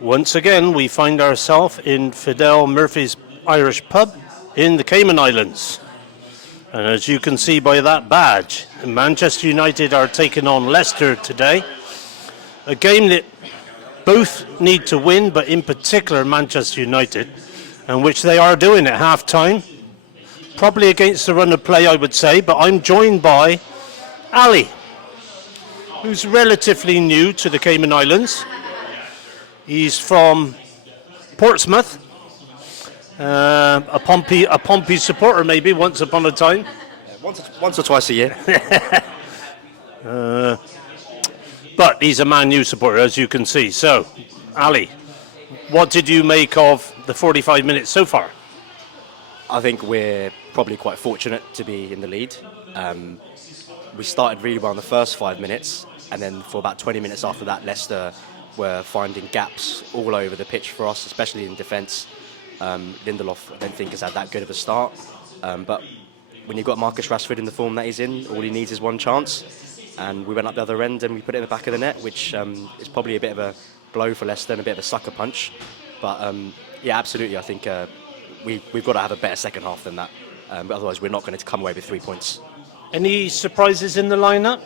Once again, we find ourselves in Fidel Murphy's Irish pub in the Cayman Islands. And as you can see by that badge, Manchester United are taking on Leicester today. A game that both need to win, but in particular Manchester United, and which they are doing at half-time. Probably against the run of play, I would say, but I'm joined by Ali, who's relatively new to the Cayman Islands. He's from Portsmouth, a Pompey supporter maybe once upon a time. Once or twice a year. But he's a Man U supporter, as you can see. So, Ali, what did you make of the 45 minutes so far? I think we're probably quite fortunate to be in the lead. We started really well in the first 5 minutes, and then for about 20 minutes after that, Leicester were finding gaps all over the pitch for us, especially in defence. Lindelof, I don't think, has had that good of a start. But when you've got Marcus Rashford in the form that he's in, all he needs is one chance. And we went up the other end and we put it in the back of the net, which is probably a bit of a blow for Leicester and a bit of a sucker punch. But yeah, absolutely, I think we've got to have a better second half than that. But otherwise, we're not going to come away with 3 points. Any surprises in the lineup?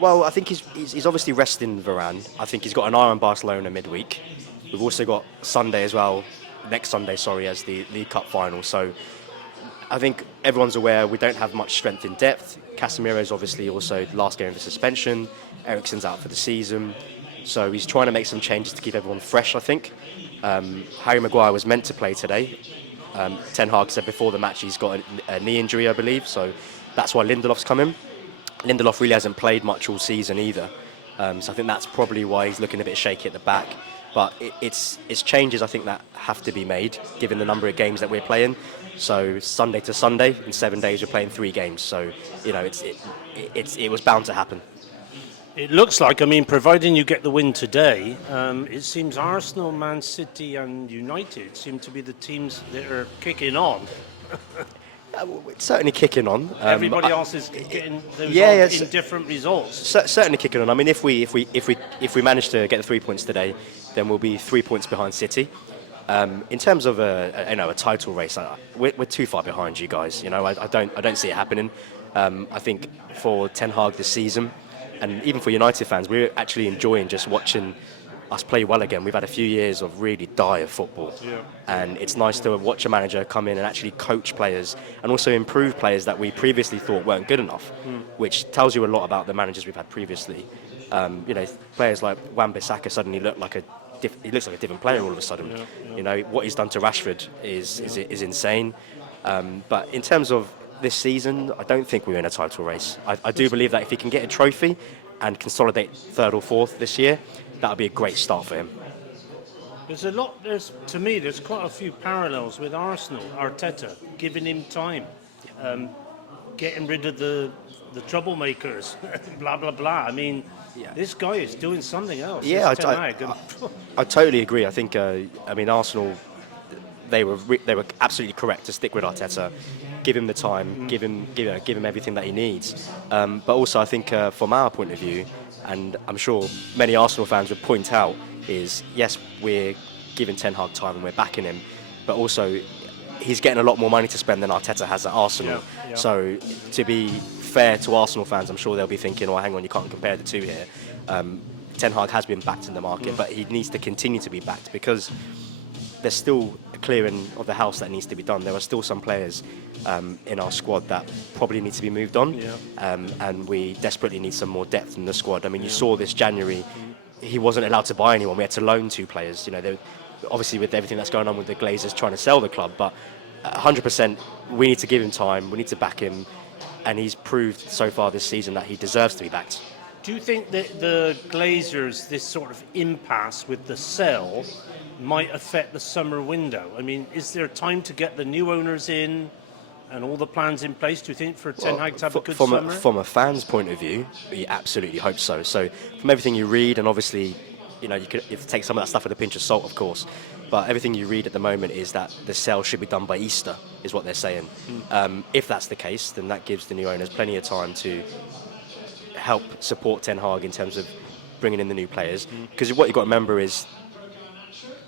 Well, I think he's obviously resting Varane. I think he's got an eye on Barcelona midweek. We've also got Sunday as well, next Sunday, as the League Cup final. So I think everyone's aware we don't have much strength in depth. Casemiro's obviously also last game of the suspension. Eriksen's out for the season. So he's trying to make some changes to keep everyone fresh, I think. Harry Maguire was meant to play today. Ten Hag said before the match he's got a knee injury, I believe. So that's why Lindelof's come in. Lindelof really hasn't played much all season either. So I think that's probably why he's looking a bit shaky at the back. But it's changes, I think, that have to be made, given the number of games that we're playing. So Sunday to Sunday, in 7 days, we're playing 3 games. So, you know, it was bound to happen. It looks like, I mean, providing you get the win today, it seems Arsenal, Man City and United seem to be the teams that are kicking on. It's certainly kicking on. Everybody else is getting those in different results. Certainly kicking on. I mean, if we manage to get the 3 points today, then we'll be 3 points behind City. In terms of a title race, we're too far behind you guys. You know, I don't see it happening. I think for Ten Hag this season, and even for United fans, we're actually enjoying just watching us play well again. We've had a few years of really dire football, and it's nice to watch a manager come in and actually coach players and also improve players that we previously thought weren't good enough, which tells you a lot about the managers we've had previously. You know, players like Wan-Bissaka suddenly look like he looks like a different player all of a sudden. You know, what he's done to Rashford is insane. But in terms of this season, I don't think we're in a title race. I do believe that if he can get a trophy and consolidate third or fourth this year, that would be a great start for him. To me, there's quite a few parallels with Arsenal. Arteta, giving him time, getting rid of the troublemakers, blah, blah, blah. I mean, this guy is doing something else. Yeah, I totally agree. I think, Arsenal, they were absolutely correct to stick with Arteta, give him the time, give him everything that he needs. But also, I think from our point of view, and I'm sure many Arsenal fans would point out, is yes, we're giving Ten Hag time and we're backing him, but also he's getting a lot more money to spend than Arteta has at Arsenal. Yeah. So to be fair to Arsenal fans, I'm sure they'll be thinking, oh, hang on, you can't compare the two here. Ten Hag has been backed in the market, but he needs to continue to be backed because there's still a clearing of the house that needs to be done. There are still some players in our squad that probably need to be moved on, and we desperately need some more depth in the squad. I mean, you saw this January, he wasn't allowed to buy anyone. We had to loan 2 players. You know, obviously with everything that's going on with the Glazers trying to sell the club, but 100%, we need to give him time. We need to back him, and he's proved so far this season that he deserves to be backed. Do you think that the Glazers, this sort of impasse with the sell, might affect the summer window? I mean, is there time to get the new owners in and all the plans in place, do you think, for Ten Hag to have a good summer? From a fan's point of view, we absolutely hope so. So from everything you read, and obviously, you know, you have to take some of that stuff with a pinch of salt, of course, but everything you read at the moment is that the sale should be done by Easter, is what they're saying. If that's the case, then that gives the new owners plenty of time to help support Ten Hag in terms of bringing in the new players. Because what you've got to remember is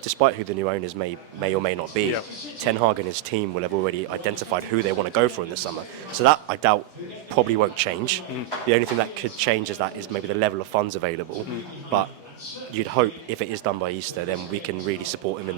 despite who the new owners may or may not be, Yeah. Ten Hag and his team will have already identified who they want to go for in the summer. So that, I doubt, probably won't change. The only thing that could change is maybe the level of funds available. But you'd hope if it is done by Easter, then we can really support him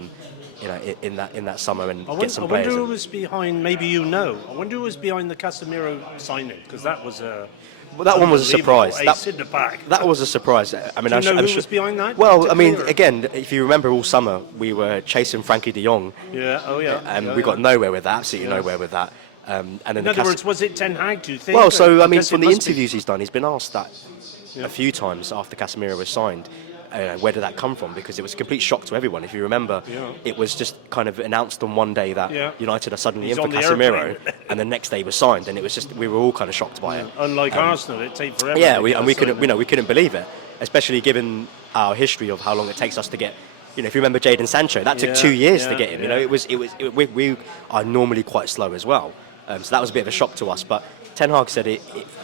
in that summer and get some I players. wonder who in. was behind. Maybe you know. I wonder who was behind the Casemiro signing, because that was a. Well, that one was a surprise. Ace in the bag. That was a surprise. I mean, Do you know I'm who sure. was behind that? Well, I mean, Particularly, or- again, if you remember all summer, we were chasing Frankie de Jong, Yeah. Oh yeah. and yeah, we got nowhere with that. Absolutely nowhere with that. And then In other words, was it Ten Hag? Do you think? well, so I mean, guess from it the must be. interviews he's done, he's been asked that a few times after Casemiro was signed. Where did that come from? Because it was a complete shock to everyone. If you remember, it was just kind of announced on one day that United are suddenly He's in for on the Casemiro, airplane. and the next day was signed, and it was just we were all kind of shocked by it. Unlike Arsenal, it take forever. Yeah, to we get a couldn't, signing. we couldn't believe it, especially given our history of how long it takes us to get. If you remember Jadon Sancho, that took 2 years to get him. We are normally quite slow as well, so that was a bit of a shock to us. But Ten Hag said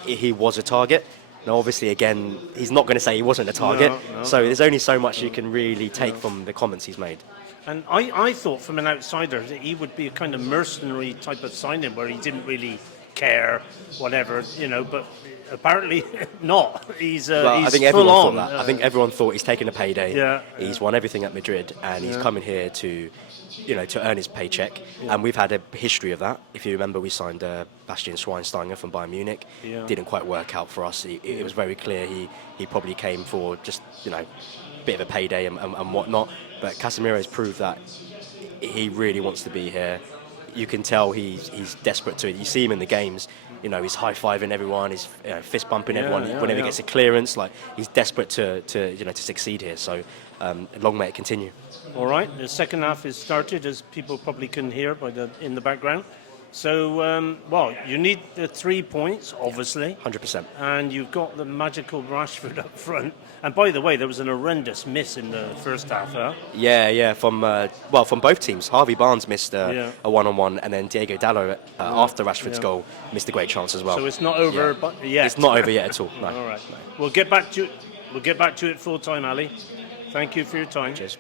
he was a target. Now, obviously, again, he's not going to say he wasn't a target. No. So there's only so much you can really take from the comments he's made. And I thought from an outsider that he would be a kind of mercenary type of signing where he didn't really care, whatever, but apparently not. He's I think full everyone on. thought that. I think everyone thought he's taken a payday. Yeah, He's won everything at Madrid, and he's coming here to earn his paycheck. And we've had a history of that. If you remember, we signed Bastian Schweinsteiger from Bayern Munich. Yeah. Didn't quite work out for us. It was very clear he probably came for just a bit of a payday and whatnot. But Casemiro's proved that he really wants to be here. You can tell he's desperate to it. You see him in the games. He's high-fiving everyone. He's fist bumping everyone whenever he gets a clearance. Like he's desperate to succeed here. So long may it continue. All right, the second half is started, as people probably can hear in the background. So, you need the 3 points, obviously. 100%. And you've got the magical Rashford up front. And by the way, there was an horrendous miss in the first half, huh? Yeah, from both teams. Harvey Barnes missed a one-on-one, and then Diego Dallo, after Rashford's goal, missed a great chance as well. So it's not over yet. It's not over yet at all. No. All right. We'll get back to it full time, Ali. Thank you for your time. Cheers.